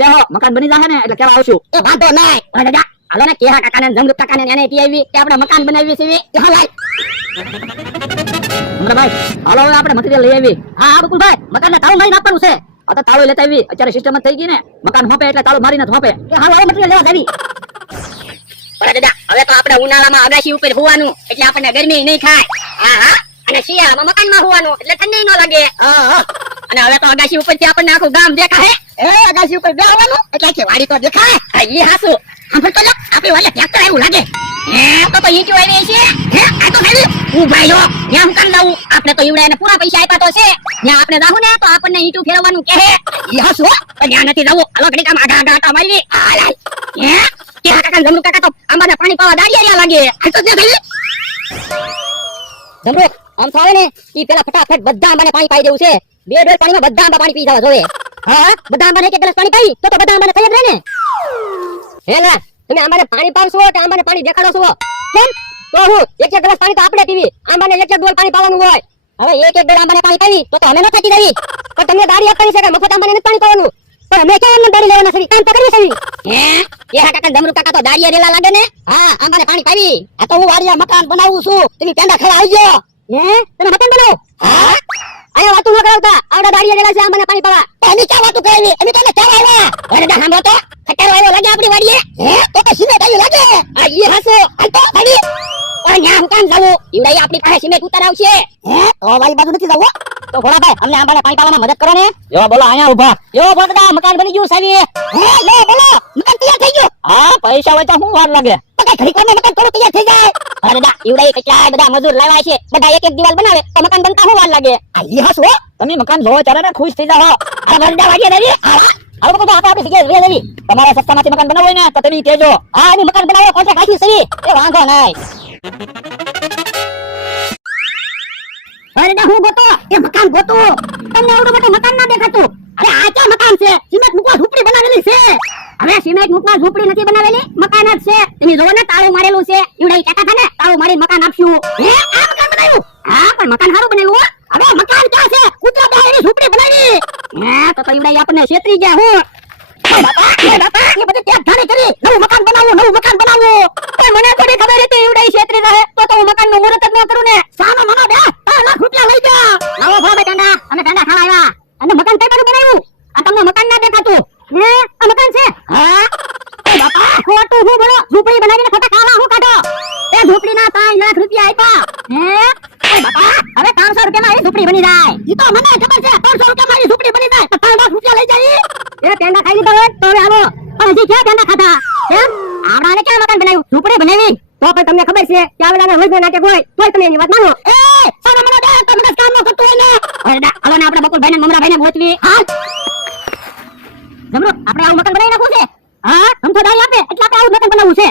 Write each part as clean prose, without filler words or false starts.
બેહો મકાન બની જાહે ને એટલે કેવા આવશું. એ વાંધો નહીં. ઓય દાદા હાલો ને કેહા કાકાને જમરૂક કાકાને એને કી આવી કે આપણે મકાન બનાવીએ છીએ. હા લાય. અમરાભાઈ હાલો હવે આપણે મટીરીયલ લઈ આવી. હા બકુલભાઈ મકાનને તાળું મારી નાખવાનું છે. આ તો તાળું લેતા આવી અત્યારે સિસ્ટમ જ થઈ ગઈ ને મકાન હોપે એટલે તાળું મારીને જ હોપે. કે હાલો હવે મટીરીયલ લેવા જાવી. અરે દાદા હવે તો આપણે ઉનાળામાં અગાશી ઉપર હોવાનું એટલે આપણને ગરમી નહીં થાય. હા હા અને શિયાળામાં મકાનમાં હોવાનું એટલે ઠંડી ન લાગે. હા હા અને હવે તો અગાશી ઉપરથી આપણને આખું ગામ દેખાય. અગાશી ઉપર બેહવાનું એટલે આખી વાડી તો દેખાય. ઈ હાસુ આપણે તો આપણી વાલે ટ્રેક્ટર આવ્યું લાગે. તો ઈટો આવી છે. આ તો ખાલી ઉભાઈ લો ત્યાં મકાન લાવું. આપણે તો ઈવડાને પૂરા પૈસા આપ્યા તો છે. ત્યાં આપણે જાહું ને તો આપણને ઈટું ફેરવવાનું કહે. ઈ હાસુ ત્યાં નથી જવું. હાલો ઘડીક આમ આગા આટા મારી. હાલ હાલ કે કાકા જમરૂક કાકા તો આંબાને પાણી પાવા દાડિયા લાગે. હાલ તો દે ભાઈ જમરૂક આમ થાવે ને ઈ પેલા ફટાફટ બધા આંબાને પાણી પાઈ દેવું છે. બે ડોલ પાણીમાં બધા આંબા પાણી પી જવા જોઈએ. હા બધા આંબાને એક ગ્લાસ પાણી પાઈ તો બધા આંબાને થઈ જ રહે ને. હે ના તમે આંબાને પાણી પાવશો કે આંબાને પાણી દેખાડો છો? કેમ તો હું એક ગ્લાસ પાણી તો આપણે પીવી આંબાને એક ડોલ પાણી પાવાનું હોય. હવે એક ડોલ આંબાને પાણી પાવી તો અમે ન થાકી જવી. પણ તમને દાડી આપવાની છે કે મફત આંબાને નથી પાણી પાવાનું. પણ અમે કેમ દાડી લેવાના છે? કામ તો કરવી છે. હે એ કાકા જમરૂક કાકા તો દાડિયા રેલા લાગે ને. હા આંબાને પાણી પાવી. આ તો હું વાડિયા મકાન બનાવું છું. તમે પેંડા ખાવા આવજો. હે તમે મકાન બનાવો? હા આયા વાતું ન કરાવતા. આવડા દાડિયા રેલા છે આંબાને પાણી પાવા. એની ક્યાં વાતું કરાવી? અમે તને કેવા આવ્યા. અરે દા હાંભળો તો ખટારો આવ્યો લાગે આપણી વાડીએ. હે તો કે સિમેન્ટ આવ્યું લાગે. આ ઈ હાસો હાલ તો દાડી. ઓય ન્યા હું કામ જાવું? ઈવડાઈ આપણી પાસે સિમેન્ટ ઉતાર આવશે. હે તો વાલી બાજુ નથી જાવું. તો ભોળાભાઈ અમને આંબાને પાણી પાવામાં મદદ કરો ને. યો બોલો અહીંયા ઊભા. યો ભોળા મકાન બની ગયું સાવી. હે લો બોલો મકાન તૈયાર થઈ ગયું. હા પૈસા હોય તો શું વાર લાગે? તો કઈ ઘડીક વારમાં મકાન થોડું તૈયાર થઈ જાય. અરે દા ઈવડાઈ કેટલા બધા મજૂર લાવ્યા છે. બધા એક એક દિવાલ બનાવે તો મકાન બનતા શું વાર લાગે? આ ઈ હાસો તમે મકાન જોવો ત્યારે ને ખુશ થઈ જાઓ. આ વરડા વાડીએ દેવી. હાલો તો આપણી જગ્યાએ વે લેવી. તમારા સસ્તામાંથી મકાન બનાવવું હોય ને તો તમે કહેજો. હા એની મકાન બનાવો કોન્ટ્રાક્ટ આખી સરી. એ વાંધો નહીં. અરે દા હું ગોતો એ મકાન ગોતો. તમને આવડું મોટું મકાન ના દેખાતું. અરે આ ક્યાં મકાન છે? સિમેન્ટ મૂકવા ઝૂંપડી બનાવેલી છે. હવે સિમેન્ટ મૂકવા ઝૂંપડી નથી બનાવેલી મકાન જ છે. તમે જોવો ને તાળું મારેલું છે. ઈવડાઈ કહેતા હતા ને તાળું મારી મકાન આપશું. હે આ મકાન બનાવ્યું? હા પણ મકાન સારું બનાવ્યું. હવે મકાન ક્યાં છે? કૂતરા બેહીની ઝૂંપડી બનાવી. હે તો ઈવડાઈ આપણને છેતરી ગયા હું. બાપા એ બધી ત્યાગ ધારી કરી. નવું મકાન બનાવવું. પણ મને થોડી ખબર હતી ઈવડાઈ છેતરી રહે તો હું મકાનનું મુહૂર્ત જ ન કરું ને. સાનો મને દે 3 લાખ રૂપિયા લઈ જા. લાવો ભાઈ ટાંડા અમે ટાંડા ખાવા આવ્યા. અને મકાન કઈ બાજુ બનાવ્યું? આ તમને મકાન ના દેખાતું? હે આ મકાન છે? હા એ બાપા ખોટું હું બોલો. ઝૂંપડી બનાવીને ખોટા કાવા હું કાઢો. એ ઝૂંપડીના 3 લાખ રૂપિયા આપ્યા. હે એ બાપા હવે 300 રૂપિયામાં એ ઝૂંપડી બની જાય. ઈ તો મને ખબર છે 300 રૂપિયામાં એ ઝૂંપડી બની જાય. તો 3 લાખ રૂપિયા લઈ જાય. એ ટાંડા ખાઈ લીધા હોય તો હવે આવો. પણ હજી ક્યાં ટાંડા ખાધા? એમ આવડાને ક્યાં મકાન બનાવ્યું? ઝૂંપડી બનાવી તો પણ તમને ખબર છે કે આવડાને રોજનો નાટક હોય તોય તમે એની વાત માનો. એ સાના મને દે તો મને કામ ન કરતો હોય ને. અરે દા હાલો ને આપણે બકુલભાઈ ને મમરાભાઈ ને ગોતવી. હા જમરૂક આપણે આવું મકાન બનાવી નાખવું છે. હા સમજો દાઈ આપે એટલે આપણે આવું મકાન બનાવવું છે.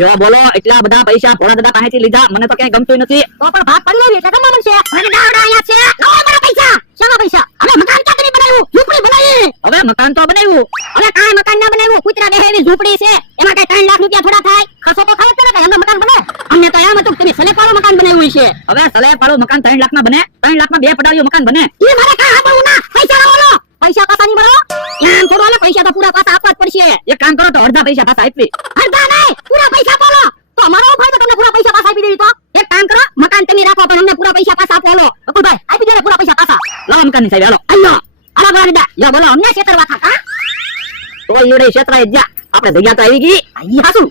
યો બોલો એટલા બધા પૈસા ભોળા દાદા પાસેથી લીધા મને તો ક્યાંય ગમતું નથી. તો પણ ભાગ પડી લેવી એટલે કમા મળશે. અરે દાડા અહીંયા છે. લો મારા પૈસા. શાના પૈસા? હવે મકાન ક્યાં કરી બનાવ્યું? ઝૂંપડી બનાવી. હવે મકાન તો બનાવ્યું. હવે કાંઈ મકાન ના બનાવ્યું. કૂતરા બેહે એવી ઝૂંપડી છે. એમાં કઈ 3 લાખ રૂપિયા થોડા થાય? ખસો તો ખાય જ ને એમનું મકાન બને. અમને તો એમ હતું કે તમે સલેપાળું મકાન બનાવ્યું છે. હવે સલેપાળું મકાન 3 લાખમાં બને. 3 લાખમાં 2 પડાવ્યું મકાન બને. ઈ મારે કાંઈ સાંભળવું ના. પૈસા લાવો લો. પૈસા પાસા નહીં મળો. એમ થોડું ને પૈસા તો પૂરા પાસા આપવા જ પડશે. એક કામ કરો તો અડધા પૈસા પાછા આપી. અડધા નહીં પૂરા પૈસા બોલો. તો અમારો ભાઈ તો તમને પૂરા પૈસા પાછા આપી દેવી. તો એક કામ કરો મકાન તમે રાખો પણ અમને પૂરા પૈસા પાછા આપો. હાલો બકુલભાઈ આપી દે પૂરા પૈસા પાછા. લાવો મકાનની સાહેબ હાલો. અલ્યો હાલો ગાડીદા યો બોલો અમને છેતરવા થા. તો ઈવડે ક્ષેત્રાએ જા આપણે જગ્યા તો આવી ગઈ. ઈ હાસુ